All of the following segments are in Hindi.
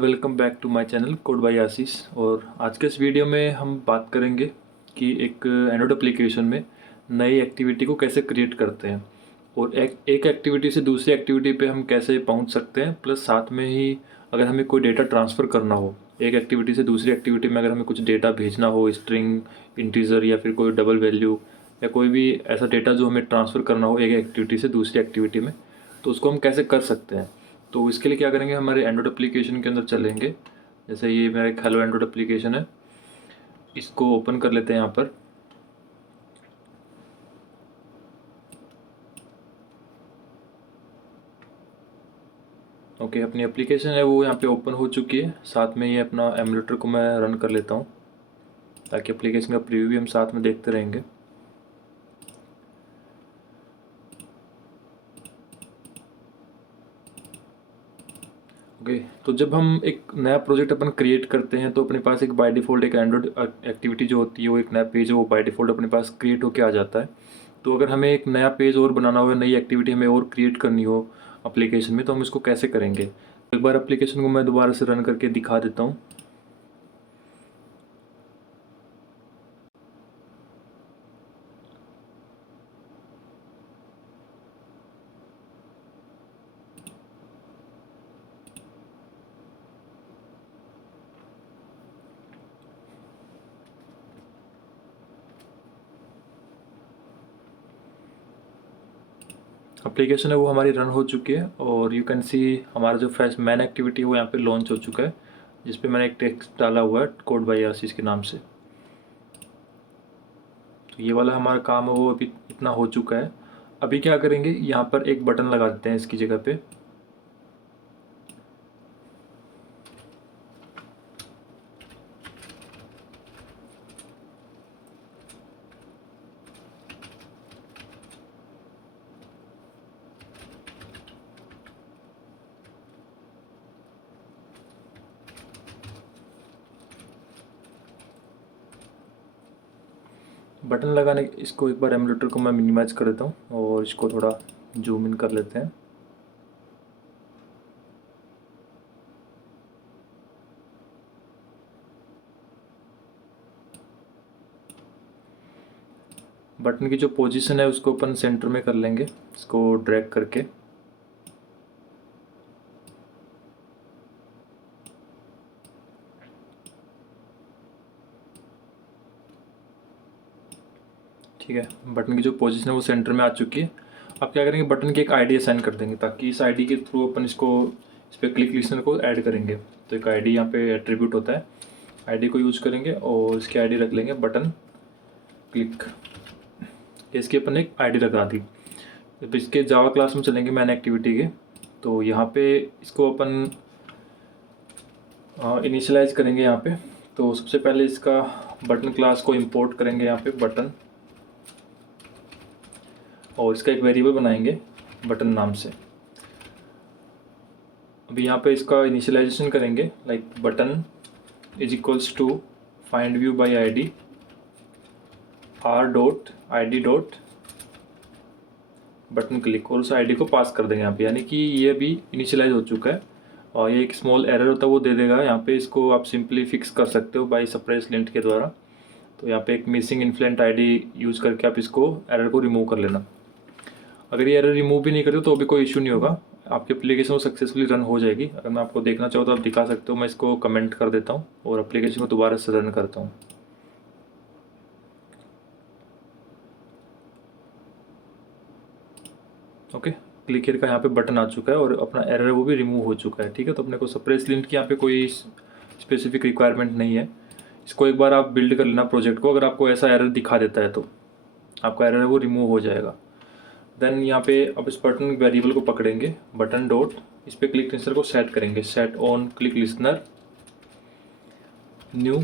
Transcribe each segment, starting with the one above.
Welcome back to my channel code by Ashish. और आज के इस वीडियो में हम बात करेंगे कि एक एंड्रॉयड एप्लीकेशन में नई एक्टिविटी को कैसे क्रिएट करते हैं और एक एक्टिविटी से दूसरी एक्टिविटी पे हम कैसे पहुंच सकते हैं। प्लस साथ में ही अगर हमें कोई डेटा ट्रांसफ़र करना हो एक एक्टिविटी से दूसरी एक्टिविटी में, अगर हमें कुछ डेटा भेजना हो, स्ट्रिंग, इंटीजर या फिर कोई डबल वैल्यू या कोई भी ऐसा डेटा जो हमें ट्रांसफ़र करना हो एक एक्टिविटी से दूसरी एक्टिविटी में, तो उसको हम कैसे कर सकते हैं। तो इसके लिए क्या करेंगे, हमारे एंड्रॉयड एप्लीकेशन के अंदर चलेंगे। जैसे ये मेरा एक हेलो एंड्रॉयड एप्लीकेशन है, इसको ओपन कर लेते हैं यहाँ पर। ओके, अपनी एप्लीकेशन है वो यहाँ पे ओपन हो चुकी है। साथ में ये अपना एमुलेटर को मैं रन कर लेता हूँ ताकि एप्लीकेशन का प्रीव्यू भी हम साथ में देखते रहेंगे। ओके, तो जब हम एक नया प्रोजेक्ट अपन क्रिएट करते हैं तो अपने पास एक बाय डिफ़ॉल्ट एक एंड्रॉयड एक्टिविटी जो होती है, वो एक नया पेज है, वो बाय डिफ़ॉल्ट अपने पास क्रिएट होके आ जाता है। तो अगर हमें एक नया पेज और बनाना हो या नई एक्टिविटी हमें और क्रिएट करनी हो एप्लीकेशन में, तो हम इसको कैसे करेंगे। एक बार एप्लीकेशन को मैं दोबारा से रन करके दिखा देता हूँ। एप्लीकेशन है वो हमारी रन हो चुकी है और यू कैन सी हमारा जो फर्स्ट मैन एक्टिविटी है वो यहाँ पे लॉन्च हो चुका है, जिस पे मैंने एक टेक्स्ट डाला हुआ है कोड बाय आशीष के नाम से। तो ये वाला हमारा काम है वो अभी इतना हो चुका है। अभी क्या करेंगे, यहाँ पर एक बटन लगा देते हैं इसकी जगह पे। बटन लगाने इसको एक बार एमुलेटर को मैं मिनिमाइज कर देता हूँ और इसको थोड़ा जूम इन कर लेते हैं। बटन की जो पोजीशन है उसको अपन सेंटर में कर लेंगे, इसको ड्रैग करके। ठीक है, बटन की जो पोजीशन है वो सेंटर में आ चुकी है। अब क्या करेंगे, बटन की एक आईडी असाइन कर देंगे ताकि इस आईडी के थ्रू अपन इसको इस पर क्लिक लिस्टनर को ऐड करेंगे। तो एक आईडी यहाँ पे एट्रीब्यूट होता है, आईडी को यूज़ करेंगे और इसकी आईडी रख लेंगे बटन क्लिक। इसकी अपन ने एक आईडी लगा दी। जब इसके जावा क्लास में चलेंगे मैन एक्टिविटी के, तो यहाँ पे इसको अपन इनिशियलाइज करेंगे यहाँ पे। तो सबसे पहले इसका बटन क्लास को इंपोर्ट करेंगे यहाँ पे बटन, और इसका एक वेरिएबल बनाएंगे बटन नाम से। अभी यहाँ पे इसका इनिशियलाइजेशन करेंगे like button is equals to find view by ID R dot I D dot button click, और उस आईडी को पास कर देंगे यहाँ पे। यानी कि ये अभी इनिशियलाइज हो चुका है और ये एक स्मॉल एरर होता है वो दे देगा यहाँ पे। इसको आप सिंपली फिक्स कर सकते हो बाय सप्रेस लिंट के द्वारा। तो यहाँ पे एक मिसिंग इन्फ्लेंट आईडी यूज़ करके आप इसको एरर को रिमूव कर लेना। अगर ये एरर रिमूव भी नहीं करते तो भी कोई इशू नहीं होगा, आपकी एप्लीकेशन वो सक्सेसफुली रन हो जाएगी। अगर मैं आपको देखना चाहूँ तो आप दिखा सकते हो। मैं इसको कमेंट कर देता हूँ और एप्लीकेशन को दोबारा से रन करता हूँ। ओके, क्लिक हियर का यहाँ पे बटन आ चुका है और अपना एरर वो भी रिमूव हो चुका है। ठीक है, तो अपने को सप्रेस लिंट की यहाँ पे कोई स्पेसिफिक रिक्वायरमेंट नहीं है। इसको एक बार आप बिल्ड कर लेना प्रोजेक्ट को। अगर आपको ऐसा एरर दिखा देता है तो आपका एरर है वो रिमूव हो जाएगा। देन यहाँ पे अब इस बटन वेरिएबल को पकड़ेंगे बटन डॉट, इस पर क्लिक लिस्टनर को सेट करेंगे, set on click listener new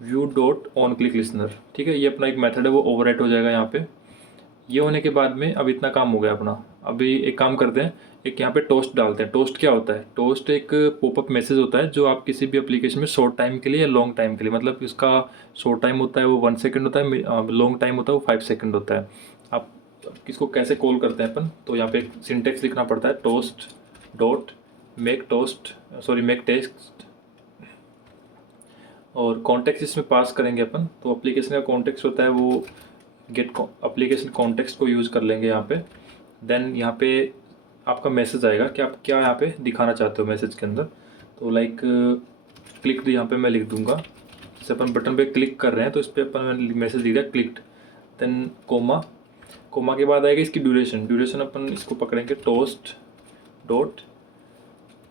view dot on click listener. ठीक है, ये अपना एक मेथड है वो ओवरराइट हो जाएगा यहाँ पे। ये होने के बाद में अब इतना काम हो गया अपना। अभी एक काम करते हैं, एक यहाँ पे टोस्ट डालते हैं। टोस्ट क्या होता है, टोस्ट एक पॉपअप मैसेज होता है जो आप किसी भी एप्लीकेशन में शॉर्ट टाइम के लिए या लॉन्ग टाइम के लिए, मतलब इसका शॉर्ट टाइम होता है वो 1 सेकंड होता है, लॉन्ग टाइम होता है वो 5 सेकंड होता है। आप इसको कैसे कॉल करते हैं अपन, तो यहाँ पे एक सिंटेक्स लिखना पड़ता है, टोस्ट डॉट मेक टेक्स्ट और कॉन्टेक्स्ट इसमें पास करेंगे अपन। तो एप्लीकेशन का कॉन्टेक्स्ट होता है वो गेट एप्लीकेशन कॉन्टेक्स्ट को यूज़ कर लेंगे यहाँ पे। देन यहाँ पे आपका मैसेज आएगा कि आप क्या यहाँ पे दिखाना चाहते हो मैसेज के अंदर। तो लाइक क्लिक यहाँ पे मैं लिख दूंगा। जैसे अपन बटन पे क्लिक कर रहे हैं तो इस पर अपन मैंने मैसेज लिख दिया क्लिक्ड। देन कोमा के बाद आएगा इसकी ड्यूरेशन अपन इसको पकड़ेंगे टोस्ट डॉट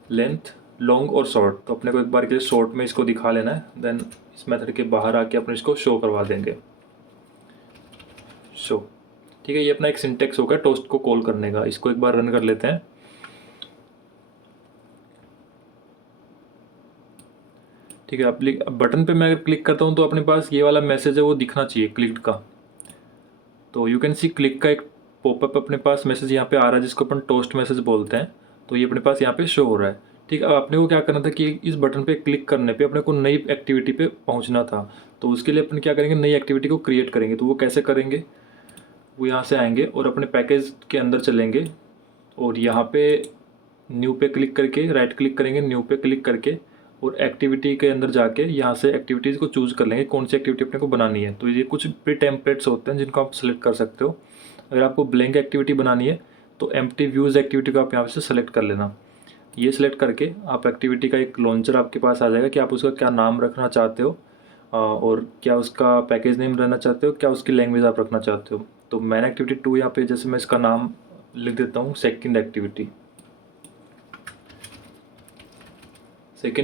लेंथ लॉन्ग और शॉर्ट। तो अपने को एक बार के लिए शॉर्ट में इसको दिखा लेना है। देन इस मेथड के बाहर आके अपन इसको शो करवा देंगे शो। ठीक है, ये अपना एक सिंटेक्स होगा टोस्ट को कॉल करने का। इसको एक बार रन कर लेते हैं। ठीक है, अब बटन पे मैं अगर क्लिक करता हूँ तो अपने पास ये वाला मैसेज है वो दिखना चाहिए क्लिक्ड का। तो यू कैन सी क्लिक का एक पॉपअप अपने पास मैसेज यहाँ पे आ रहा है जिसको अपन टोस्ट मैसेज बोलते हैं। तो ये अपने पास यहाँ पे शो हो रहा है। ठीक है, अब अपने को क्या करना था कि इस बटन पे क्लिक करने पे अपने को नई एक्टिविटी पे पहुँचना था। तो उसके लिए अपन क्या करेंगे, नई एक्टिविटी को क्रिएट करेंगे। तो वो कैसे करेंगे, वो यहाँ से आएंगे और अपने पैकेज के अंदर चलेंगे और यहाँ पे न्यू पे क्लिक करके राइट क्लिक करेंगे, न्यू पे क्लिक करके और एक्टिविटी के अंदर जाके यहाँ से एक्टिविटीज़ को चूज़ कर लेंगे कौन सी एक्टिविटी अपने को बनानी है। तो ये कुछ प्री टेम्पलेट्स होते हैं जिनको आप सेलेक्ट कर सकते हो। अगर आपको ब्लैंक एक्टिविटी बनानी है तो एम्प्टी व्यूज़ एक्टिविटी को आप यहाँ से सेलेक्ट कर लेना। ये सिलेक्ट करके आप एक्टिविटी का एक लॉन्चर आपके पास आ जाएगा कि आप उसका क्या नाम रखना चाहते हो और क्या उसका पैकेज नेम रहना चाहते हो, क्या उसकी लैंग्वेज आप रखना चाहते हो। तो मैन एक्टिविटी 2 यहाँ पे जैसे मैं इसका नाम लिख देता हूँ सेकंड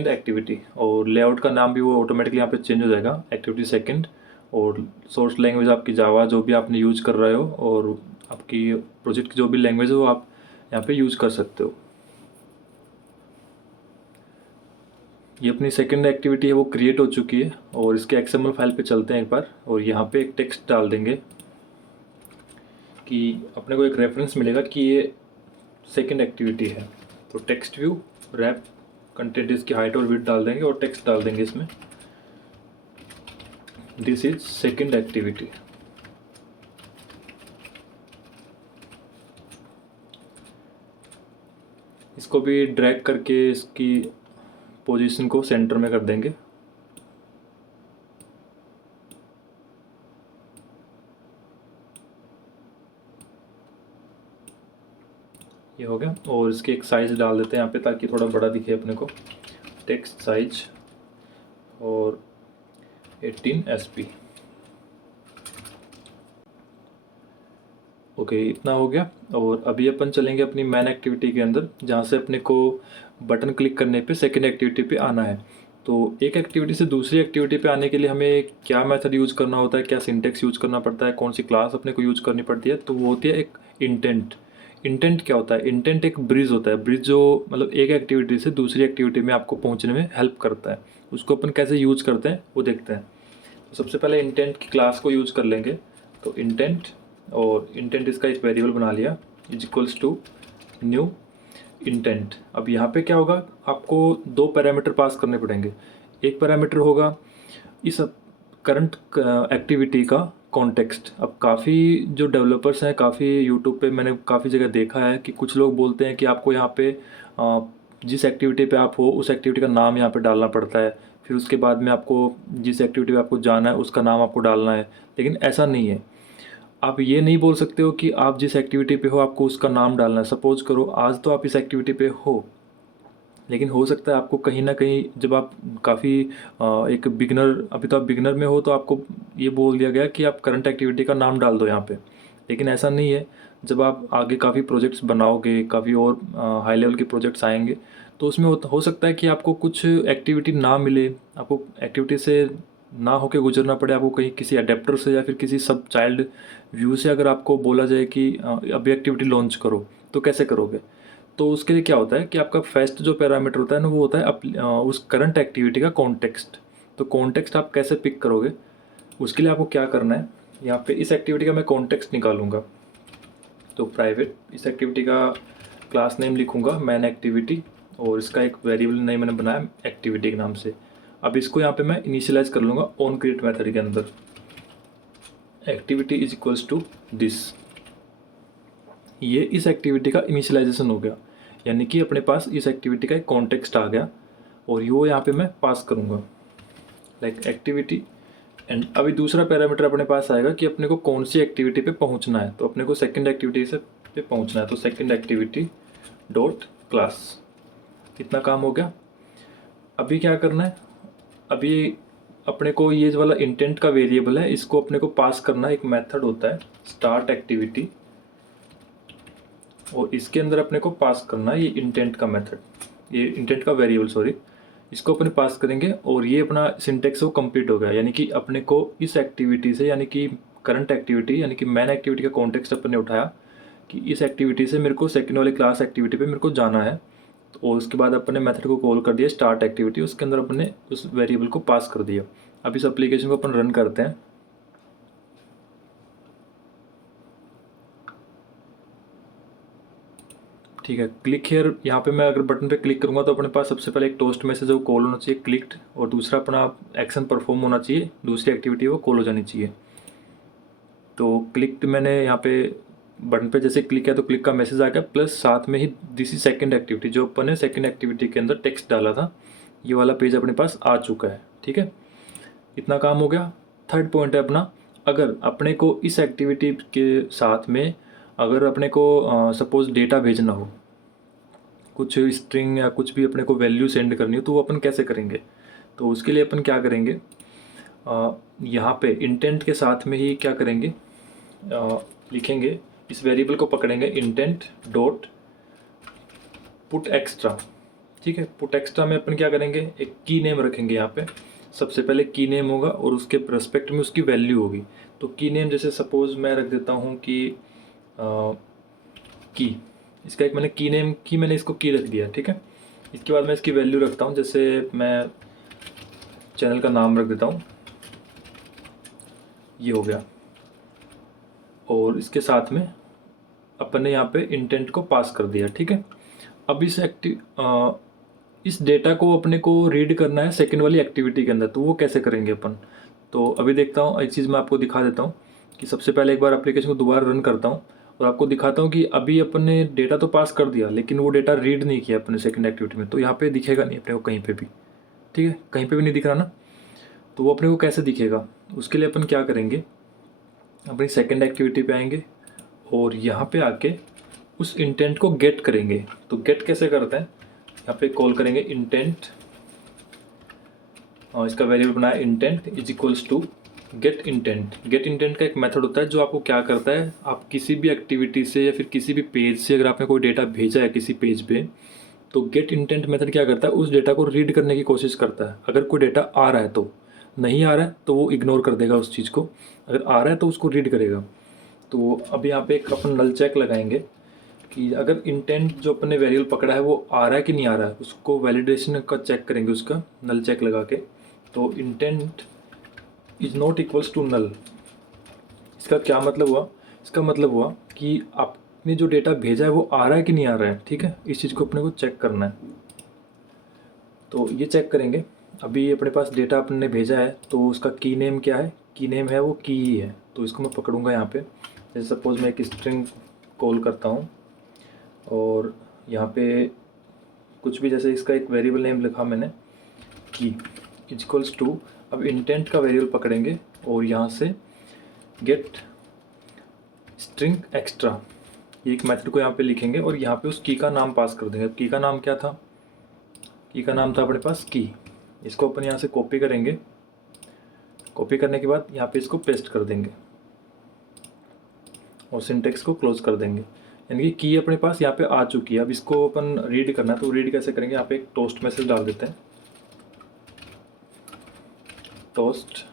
एक्टिविटी और लेआउट का नाम भी वो ऑटोमेटिकली यहाँ पे चेंज हो जाएगा एक्टिविटी सेकंड। और सोर्स लैंग्वेज आपकी जावा जो भी आपने यूज़ कर रहे हो और आपकी प्रोजेक्ट की जो भी लैंग्वेज है वो आप यहाँ पे यूज़ कर सकते हो। ये अपनी सेकंड एक्टिविटी है वो क्रिएट हो चुकी है और इसके XML फाइल पे चलते हैं एक बार और यहाँ पे एक टेक्स्ट डाल देंगे कि अपने को एक रेफरेंस मिलेगा कि ये सेकंड एक्टिविटी है। तो टेक्स्ट व्यू रैप कंटेंट इसकी हाइट और विड्थ डाल देंगे और टेक्स्ट डाल देंगे इसमें दिस इज सेकंड एक्टिविटी। इसको भी ड्रैग करके इसकी पोजीशन को सेंटर में कर देंगे। ये हो गया और इसकी एक साइज़ डाल देते हैं यहाँ पे ताकि थोड़ा बड़ा दिखे अपने को। टेक्स्ट साइज और 18 SP। ओके, इतना हो गया। और अभी अपन चलेंगे अपनी मैन एक्टिविटी के अंदर जहाँ से अपने को बटन क्लिक करने पे सेकेंड एक्टिविटी पे आना है। तो एक एक्टिविटी से दूसरी एक्टिविटी पे आने के लिए हमें क्या मेथड यूज़ करना होता है, क्या सिंटेक्स यूज़ करना पड़ता है, कौन सी क्लास अपने को यूज़ करनी पड़ती है, तो वो होती है एक इंटेंट। इंटेंट क्या होता है, इंटेंट एक ब्रिज होता है। ब्रिज जो मतलब एक एक्टिविटी से दूसरी एक्टिविटी में आपको पहुंचने में हेल्प करता है। उसको अपन कैसे यूज़ करते हैं वो देखते हैं। तो सबसे पहले इंटेंट की क्लास को यूज़ कर लेंगे। तो इंटेंट और इंटेंट इसका एक वेरिएबल बना लिया is equals to new intent. अब यहाँ पे क्या होगा, आपको 2 पैरामीटर पास करने पड़ेंगे। एक पैरामीटर होगा इस करंट एक्टिविटी का कॉन्टेक्स्ट। अब काफ़ी जो डेवलपर्स हैं, काफ़ी यूट्यूब पे मैंने काफ़ी जगह देखा है कि कुछ लोग बोलते हैं कि आपको यहाँ पे जिस एक्टिविटी पे आप हो उस एक्टिविटी का नाम यहाँ पे डालना पड़ता है, फिर उसके बाद में आपको जिस एक्टिविटी पे आपको जाना है उसका नाम आपको डालना है। लेकिन ऐसा नहीं है, आप ये नहीं बोल सकते हो कि आप जिस एक्टिविटी पे हो आपको उसका नाम डालना है। सपोज करो आज तो आप इस एक्टिविटी पे हो, लेकिन हो सकता है आपको कहीं ना कहीं जब आप काफ़ी एक बिगनर, अभी तो आप बिगनर में हो तो आपको ये बोल दिया गया कि आप करंट एक्टिविटी का नाम डाल दो यहाँ पे। लेकिन ऐसा नहीं है, जब आप आगे काफ़ी प्रोजेक्ट्स बनाओगे, काफ़ी और हाई लेवल के प्रोजेक्ट्स आएंगे तो उसमें हो सकता है कि आपको कुछ एक्टिविटी ना मिले, आपको एक्टिविटी से ना होके गुजरना पड़े, आपको कहीं किसी अडेप्टर से या फिर किसी सब चाइल्ड व्यू से अगर आपको बोला जाए कि अभी एक्टिविटी लॉन्च करो तो कैसे करोगे। तो उसके लिए क्या होता है कि आपका फर्स्ट जो पैरामीटर होता है ना वो होता है उस करंट एक्टिविटी का कॉन्टेक्स्ट। तो कॉन्टेक्स्ट आप कैसे पिक करोगे, उसके लिए आपको क्या करना है, यहाँ पे इस एक्टिविटी का मैं कॉन्टेक्स्ट निकालूंगा। तो प्राइवेट इस एक्टिविटी का क्लास नेम लिखूंगा मैन एक्टिविटी और इसका एक वेरिएबल नेम मैंने बनाया एक्टिविटी के नाम से। अब इसको यहाँ पे मैं इनिशियलाइज कर लूँगा ऑन क्रिएट मेथड के अंदर। Activity is equals to this, ये इस एक्टिविटी का इनिशियलाइजेशन हो गया। यानी कि अपने पास इस एक्टिविटी का एक कॉन्टेक्स्ट आ गया और यो यहाँ पे मैं पास करूँगा लाइक एक्टिविटी। एंड अभी दूसरा पैरामीटर अपने पास आएगा कि अपने को कौन सी एक्टिविटी पे पहुँचना है। तो अपने को सेकंड एक्टिविटी से पे पहुँचना है, तो सेकंड एक्टिविटी डॉट क्लास। कितना काम हो गया। अभी क्या करना है, अभी अपने को ये वाला इंटेंट का वेरिएबल है, इसको अपने को पास करना है। एक मेथड होता है स्टार्ट एक्टिविटी और इसके अंदर अपने को पास करना है ये इंटेंट का मेथड, ये इंटेंट का वेरिएबल सॉरी, इसको अपने पास करेंगे और ये अपना सिंटेक्स वो कंप्लीट हो गया। यानी कि अपने को इस एक्टिविटी से यानी कि करंट एक्टिविटी यानी कि मैन एक्टिविटी का कॉन्टेक्स्ट अपने उठाया कि इस एक्टिविटी से मेरे को सेकंड वाले क्लास एक्टिविटी पे मेरे को जाना है। तो और उसके बाद अपने मेथड को कॉल कर दिया स्टार्ट एक्टिविटी, उसके अंदर अपने उस वेरिएबल को पास कर दिया। अब इस एप्लीकेशन को अपन रन करते हैं। ठीक है, क्लिक हियर, यहाँ पे मैं अगर बटन पे क्लिक करूँगा तो अपने पास सबसे पहले एक टोस्ट मैसेज है वो कॉल होना चाहिए क्लिक्ड, और दूसरा अपना एक्शन परफॉर्म होना चाहिए, दूसरी एक्टिविटी वो कॉल हो जानी चाहिए। तो क्लिक्ड मैंने यहाँ पे बटन पे जैसे क्लिक किया तो क्लिक का मैसेज आ गया, प्लस साथ में ही दिस इज सेकंड एक्टिविटी, जो अपन ने सेकंड एक्टिविटी के अंदर टेक्स्ट डाला था ये वाला पेज अपने पास आ चुका है। ठीक है, इतना काम हो गया। थर्ड पॉइंट है अपना, अगर अपने को इस एक्टिविटी के साथ में अगर अपने को सपोज डेटा भेजना हो, कुछ स्ट्रिंग या कुछ भी अपने को वैल्यू सेंड करनी हो, तो वो अपन कैसे करेंगे। तो उसके लिए अपन क्या करेंगे, यहाँ पे इंटेंट के साथ में ही क्या करेंगे, लिखेंगे इस वेरिएबल को पकड़ेंगे इंटेंट डॉट पुट एक्स्ट्रा। ठीक है, पुट एक्स्ट्रा में अपन क्या करेंगे, एक की नेम रखेंगे। यहाँ पे सबसे पहले की नेम होगा और उसके रेस्पेक्ट में उसकी वैल्यू होगी। तो की नेम जैसे सपोज मैं रख देता हूँ कि की, इसका एक मैंने की नेम की मैंने इसको की रख दिया। ठीक है, इसके बाद मैं इसकी वैल्यू रखता हूँ, जैसे मैं चैनल का नाम रख देता हूँ, ये हो गया। और इसके साथ में अपन ने यहाँ पे इंटेंट को पास कर दिया। ठीक है, अब इस डेटा को अपने को रीड करना है सेकंड वाली एक्टिविटी के अंदर, तो वो कैसे करेंगे अपन। तो अभी देखता हूँ, एक चीज़ मैं आपको दिखा देता हूँ कि सबसे पहले एक बार एप्लीकेशन को दोबारा रन करता हूँ और आपको दिखाता हूँ कि अभी अपन ने डेटा तो पास कर दिया लेकिन वो डेटा रीड नहीं किया अपने सेकंड एक्टिविटी में, तो यहाँ पे दिखेगा नहीं अपने को कहीं पे भी। ठीक है, कहीं पे भी नहीं दिख रहा ना, तो वो अपने को कैसे दिखेगा। उसके लिए अपन क्या करेंगे, अपनी सेकंड एक्टिविटी पे आएंगे और यहाँ पे आके उस इंटेंट को गेट करेंगे। तो गेट कैसे करते हैं, यहाँ पे कॉल करेंगे इंटेंट और इसका वेरिएबल बनाया intent is equals to get intent. Get intent का एक मेथड होता है जो आपको क्या करता है, आप किसी भी एक्टिविटी से या फिर किसी भी पेज से अगर आपने कोई डेटा भेजा है किसी पेज पे, तो गेट इंटेंट मेथड क्या करता है, उस डेटा को रीड करने की कोशिश करता है। अगर कोई डेटा आ रहा है तो, नहीं आ रहा है तो वो इग्नोर कर देगा उस चीज़ को, अगर आ रहा है तो उसको रीड करेगा। तो अब यहाँ पे एक अपन नल चेक लगाएंगे कि अगर इंटेंट जो अपन ने वेरिएबल पकड़ा है वो आ रहा है कि नहीं आ रहा है, उसको वैलिडेशन का चेक करेंगे उसका नल चेक लगा के। तो intent is not equals to null, इसका क्या मतलब हुआ, इसका मतलब हुआ कि आपने जो डेटा भेजा है वो आ रहा है कि नहीं आ रहा है। ठीक है, इस चीज़ को अपने को चेक करना है, तो ये चेक करेंगे। अभी अपने पास डेटा अपन ने भेजा है तो उसका की नेम क्या है, की नेम है वो की ही है, तो इसको मैं पकड़ूंगा यहाँ पे। जैसे सपोज मैं एक स्ट्रिंग कॉल करता हूँ और यहाँ पे कुछ भी, जैसे इसका एक वेरिएबल नेम लिखा मैंने की इक्वल्स टू, अब इंटेंट का वेरिएबल पकड़ेंगे और यहाँ से गेट स्ट्रिंग एक्स्ट्रा, ये एक मेथड को यहाँ पे लिखेंगे और यहाँ पे उस की का नाम पास कर देंगे। की का नाम क्या था, की का नाम था अपने पास की। इसको अपन यहाँ से कॉपी करेंगे, कॉपी करने के बाद यहाँ पे इसको पेस्ट कर देंगे और सिंटेक्स को क्लोज कर देंगे। यानी कि की अपने पास यहाँ पे आ चुकी है। अब इसको अपन रीड करना है, तो रीड कैसे करेंगे, यहाँ पे एक टोस्ट मैसेज डाल देते हैं, टोस्ट,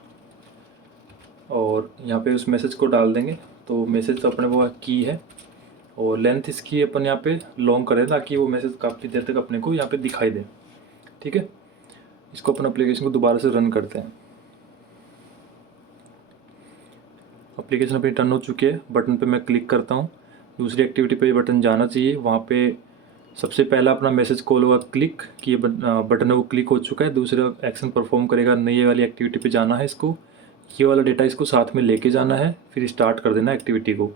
और यहाँ पे उस मैसेज को डाल देंगे। तो मैसेज तो अपने वो की है और लेंथ इसकी अपन यहाँ पे लॉन्ग करें ताकि वो मैसेज काफ़ी देर तक अपने को यहाँ पे दिखाई दे। ठीक है, इसको अपन एप्लीकेशन को दोबारा से रन करते हैं। एप्लीकेशन अपनी टर्न हो चुकी है, बटन पे मैं क्लिक करता हूँ, दूसरी एक्टिविटी पे ये बटन जाना चाहिए। वहाँ पे सबसे पहला अपना मैसेज कॉल होगा क्लिक, कि ये बटन है वो क्लिक हो चुका है। दूसरा एक्शन परफॉर्म करेगा, नई वाली एक्टिविटी पे जाना है इसको, ये वाला डेटा इसको साथ में लेके जाना है, फिर स्टार्ट कर देना एक्टिविटी को।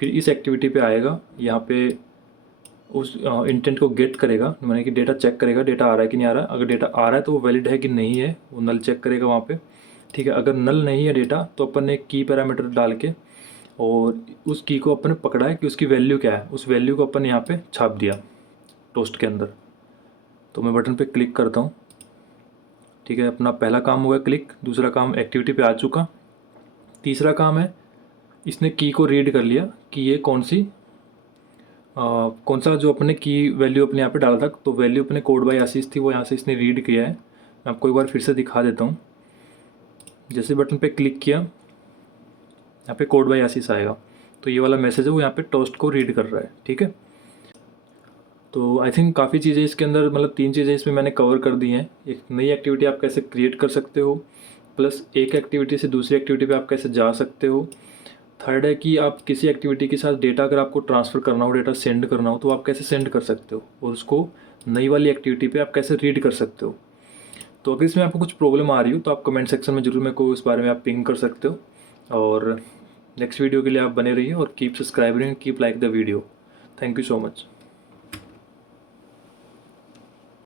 फिर इस एक्टिविटी पे आएगा यहाँ पे उस इंटेंट को गेट करेगा, माने कि डेटा चेक करेगा डेटा आ रहा है कि नहीं आ रहा है। अगर डेटा आ रहा है तो वो वैलिड है कि नहीं है, वो नल चेक करेगा वहाँ पे, ठीक है। अगर नल नहीं है डेटा तो अपन ने की पैरामीटर डाल के और उस की को अपन ने पकड़ा है कि उसकी वैल्यू क्या है, उस वैल्यू को अपन यहाँ पे छाप दिया टोस्ट के अंदर। तो मैं बटन पे क्लिक करता हूँ, ठीक है। अपना पहला काम हुआ क्लिक, दूसरा काम एक्टिविटी पे आ चुका, तीसरा काम है इसने की को रीड कर लिया कि ये कौन सा जो अपने की वैल्यू अपने यहाँ पे डाला था, तो वैल्यू अपने कोड बाय आशीष थी वो यहाँ से इसने रीड किया है। मैं आपको एक बार फिर से दिखा देता हूँ। जैसे बटन पे क्लिक किया यहाँ पे कोड बाय आशीष आएगा, तो ये वाला मैसेज है वो यहाँ पे टोस्ट को रीड कर रहा है, ठीक है। तो आई थिंक काफ़ी चीज़ें इसके अंदर, मतलब 3 चीज़ें इसमें मैंने कवर कर दी हैं। एक नई एक्टिविटी आप कैसे क्रिएट कर सकते हो, प्लस एक एक्टिविटी से दूसरी एक्टिविटी पे आप कैसे जा सकते हो। थर्ड है कि आप किसी एक्टिविटी के साथ डेटा अगर आपको ट्रांसफ़र करना हो, डेटा सेंड करना हो, तो आप कैसे सेंड कर सकते हो, और उसको नई वाली एक्टिविटी पे आप कैसे रीड कर सकते हो। तो अगर इसमें आपको कुछ प्रॉब्लम आ रही हो तो आप कमेंट सेक्शन में ज़रूर मेरे को इस बारे में आप पिंग कर सकते हो। और नेक्स्ट वीडियो के लिए आप बने रहिए और keep subscribing, keep like the video. Thank you so much.